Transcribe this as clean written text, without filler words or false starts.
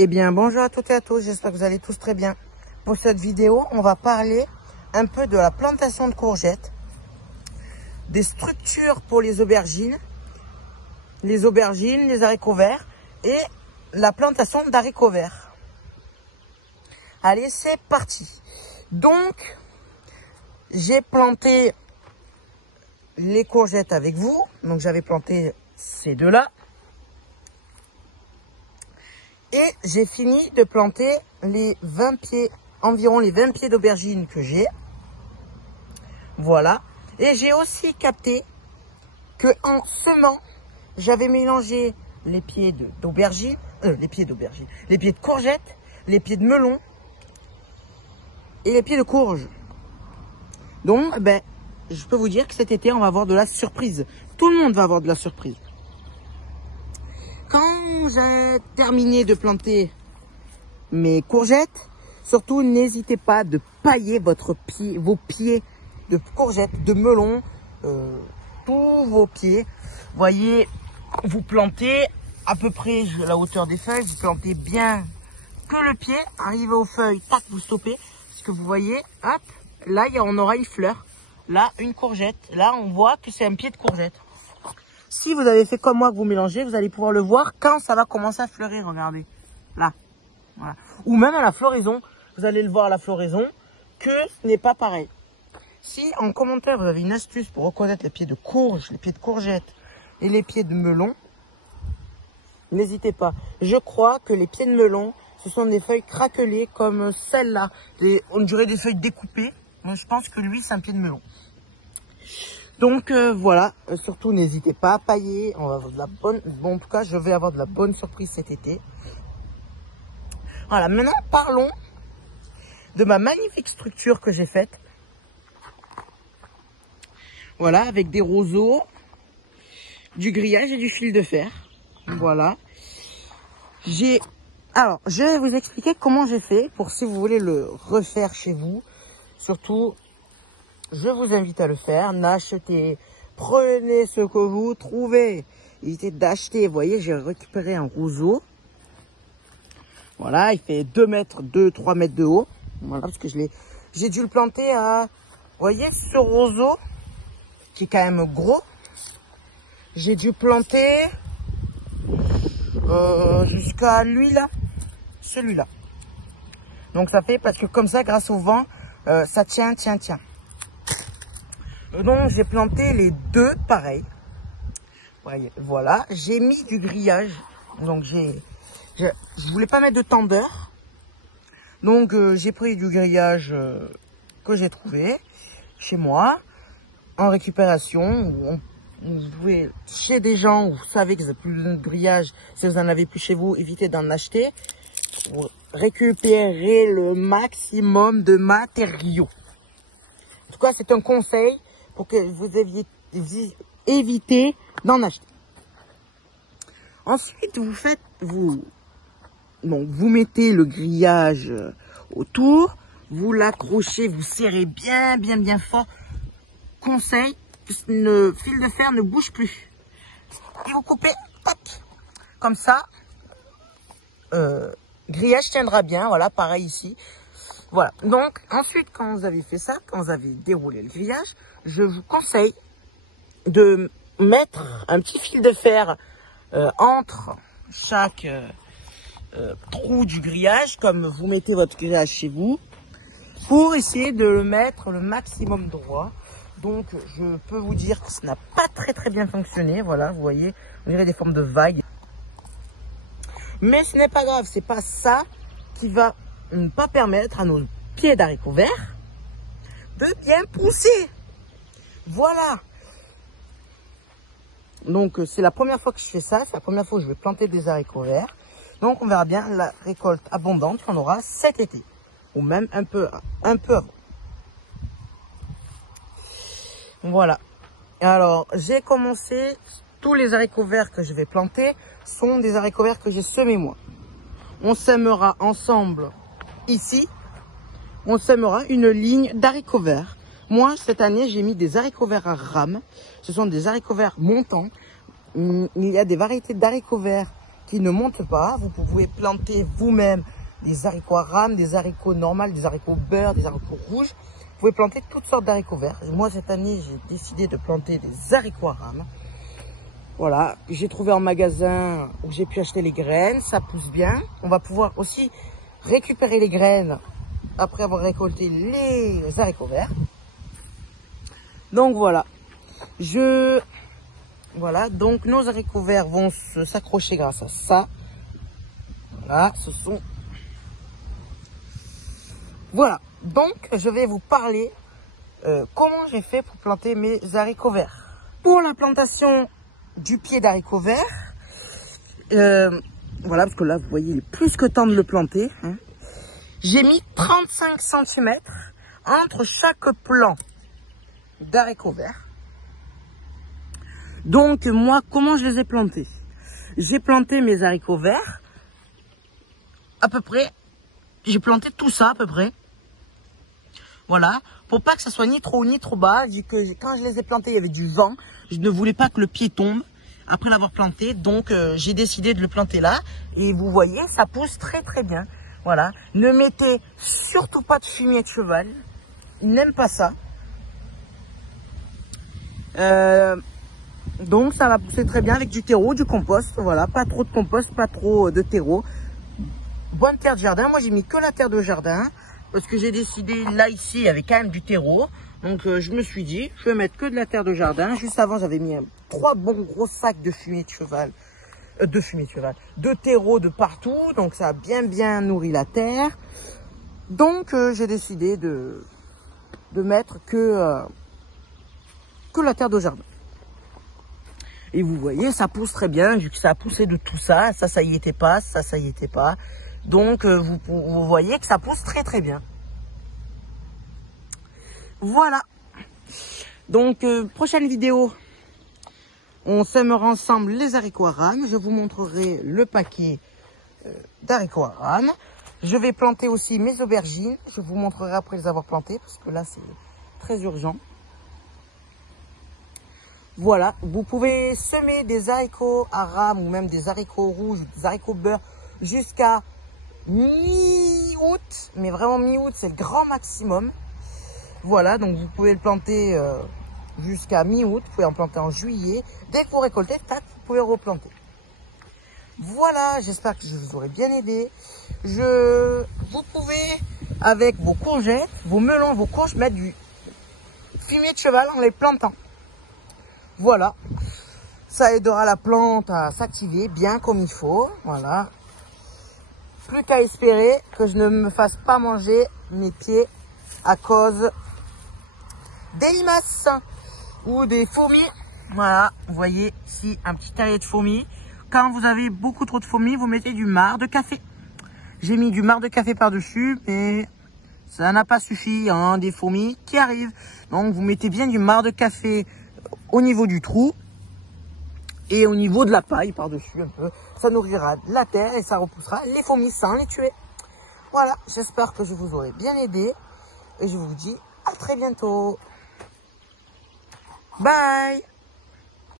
Eh bien, bonjour à toutes et à tous, j'espère que vous allez tous très bien. Pour cette vidéo, on va parler un peu de la plantation de courgettes, des structures pour les aubergines, les haricots verts et la plantation d'haricots verts. Allez, c'est parti. Donc, j'ai planté les courgettes avec vous. Donc, j'avais planté ces deux-là. Et j'ai fini de planter les 20 pieds, environ les 20 pieds d'aubergine que j'ai. Voilà. Et j'ai aussi capté que en semant, j'avais mélangé les pieds d'aubergine, les pieds de courgettes, les pieds de melon et les pieds de courge. Donc, je peux vous dire que cet été, on va avoir de la surprise. Tout le monde va avoir de la surprise. Quand j'ai terminé de planter mes courgettes, surtout n'hésitez pas de pailler vos pieds de courgettes, de melon, tous vos pieds. Voyez, vous plantez à peu près la hauteur des feuilles, vous plantez bien que le pied, arrivez aux feuilles, tac, vous stoppez. Ce que vous voyez, hop, là on aura une fleur, là une courgette, là on voit que c'est un pied de courgette. Si vous avez fait comme moi, que vous mélangez, vous allez pouvoir le voir quand ça va commencer à fleurir, regardez, là, voilà. Ou même à la floraison, vous allez le voir à la floraison, que ce n'est pas pareil. Si en commentaire, vous avez une astuce pour reconnaître les pieds de courge, les pieds de courgette et les pieds de melon, n'hésitez pas. Je crois que les pieds de melon, ce sont des feuilles craquelées comme celle-là. On dirait des feuilles découpées. Moi, je pense que lui, c'est un pied de melon. Donc voilà, surtout n'hésitez pas à pailler, on va avoir de la bonne, bon en tout cas je vais avoir de la bonne surprise cet été. Voilà, maintenant parlons de ma magnifique structure que j'ai faite. Voilà, avec des roseaux, du grillage et du fil de fer. Voilà. Alors, je vais vous expliquer comment j'ai fait pour si vous voulez le refaire chez vous. Surtout, je vous invite à le faire. Prenez ce que vous trouvez. Évitez d'acheter. Vous voyez, j'ai récupéré un roseau. Voilà, il fait 2-3 mètres de haut. Voilà, parce que j'ai dû le planter à, vous voyez, ce roseau qui est quand même gros. J'ai dû planter jusqu'à lui là, celui-là. Donc ça fait parce que comme ça, grâce au vent, ça tient. Donc j'ai planté les deux pareil. Voyez, voilà, j'ai mis du grillage. Donc je voulais pas mettre de tendeur. Donc j'ai pris du grillage que j'ai trouvé chez moi en récupération. Vous pouvez, chez des gens où vous savez que vous n'avez plus de grillage, si vous en avez plus chez vous, évitez d'en acheter. Pour récupérer le maximum de matériaux. En tout cas, c'est un conseil pour que vous évitez d'en acheter. Ensuite, vous mettez le grillage autour, vous l'accrochez, vous serrez bien fort. Conseil, le fil de fer ne bouge plus. Et vous coupez, tac, comme ça, grillage tiendra bien, voilà, pareil ici. Voilà, donc ensuite quand vous avez fait ça, quand vous avez déroulé le grillage, je vous conseille de mettre un petit fil de fer entre chaque trou du grillage, comme vous mettez votre grillage chez vous, pour essayer de le mettre le maximum droit. Donc je peux vous dire que ça n'a pas très bien fonctionné, voilà, vous voyez, on dirait des formes de vagues. Mais ce n'est pas grave, c'est pas ça qui va ne pas permettre à nos pieds d'haricots verts de bien pousser. Voilà. Donc c'est la première fois que je fais ça, c'est la première fois que je vais planter des haricots verts. Donc on verra bien la récolte abondante qu'on aura cet été. Ou même un peu avant. Voilà. Alors j'ai commencé, tous les haricots verts que je vais planter sont des haricots verts que j'ai semés moi. On sèmera ensemble ici, on sèmera une ligne d'haricots verts. Moi, cette année, j'ai mis des haricots verts à rames. Ce sont des haricots verts montants. Il y a des variétés d'haricots verts qui ne montent pas. Vous pouvez planter vous-même des haricots à rames, des haricots normaux, des haricots beurre, des haricots rouges. Vous pouvez planter toutes sortes d'haricots verts. Moi, cette année, j'ai décidé de planter des haricots à rames. Voilà, j'ai trouvé en magasin où j'ai pu acheter les graines, ça pousse bien. On va pouvoir aussi récupérer les graines après avoir récolté les haricots verts. Donc voilà, voilà, donc nos haricots verts vont s'accrocher grâce à ça. Voilà, Voilà, donc je vais vous parler comment j'ai fait pour planter mes haricots verts. Pour la plantation du pied d'haricots verts, voilà, parce que là, vous voyez, il est plus que temps de le planter. Hein. J'ai mis 35 cm entre chaque plant d'haricots verts. Donc, moi, comment je les ai plantés? J'ai planté mes haricots verts, à peu près, j'ai planté tout ça à peu près. Voilà, pour pas que ça soit ni trop haut ni trop bas, vu que quand je les ai plantés, il y avait du vent. Je ne voulais pas que le pied tombe après l'avoir planté, donc j'ai décidé de le planter là. Et vous voyez, ça pousse très très bien. Voilà, ne mettez surtout pas de fumier de cheval, ils n'aiment pas ça. Donc ça va pousser très bien avec du terreau, du compost. Voilà, pas trop de compost, pas trop de terreau. Bonne terre de jardin. Moi j'ai mis que la terre de jardin parce que j'ai décidé, là ici il y avait quand même du terreau. Donc je me suis dit, je vais mettre que de la terre de jardin. Juste avant j'avais mis 3 bons gros sacs de fumier de cheval. De terreau de partout. Donc ça a bien nourri la terre. Donc j'ai décidé de mettre que la terre de jardin. Et vous voyez, ça pousse très bien, vu que ça a poussé de tout ça. Ça y était pas, ça y était pas. Donc, vous voyez que ça pousse très très bien. Voilà. Donc, prochaine vidéo, on sèmera ensemble les haricots à rames. Je vous montrerai le paquet d'haricots à rames. Je vais planter aussi mes aubergines. Je vous montrerai après les avoir plantées, parce que là, c'est très urgent. Voilà, vous pouvez semer des haricots à rames ou même des haricots rouges, des haricots beurre jusqu'à mi-août. Mais vraiment mi-août, c'est le grand maximum. Voilà, donc vous pouvez le planter jusqu'à mi-août. Vous pouvez en planter en juillet. Dès que vous récoltez, tac, vous pouvez replanter. Voilà, j'espère que je vous aurai bien aidé. Vous pouvez, avec vos courgettes, vos melons, vos courges, mettre du fumier de cheval en les plantant. Voilà, ça aidera la plante à s'activer bien comme il faut. Voilà, plus qu'à espérer que je ne me fasse pas manger mes pieds à cause des limaces ou des fourmis. Voilà, vous voyez ici un petit taillet de fourmis. Quand vous avez beaucoup trop de fourmis, vous mettez du marc de café. J'ai mis du marc de café par-dessus, mais ça n'a pas suffi, hein, des fourmis qui arrivent. Donc vous mettez bien du marc de café au niveau du trou et au niveau de la paille par-dessus un peu. Ça nourrira la terre et ça repoussera les fourmis sans les tuer. Voilà, j'espère que je vous aurai bien aidé et je vous dis à très bientôt. Bye!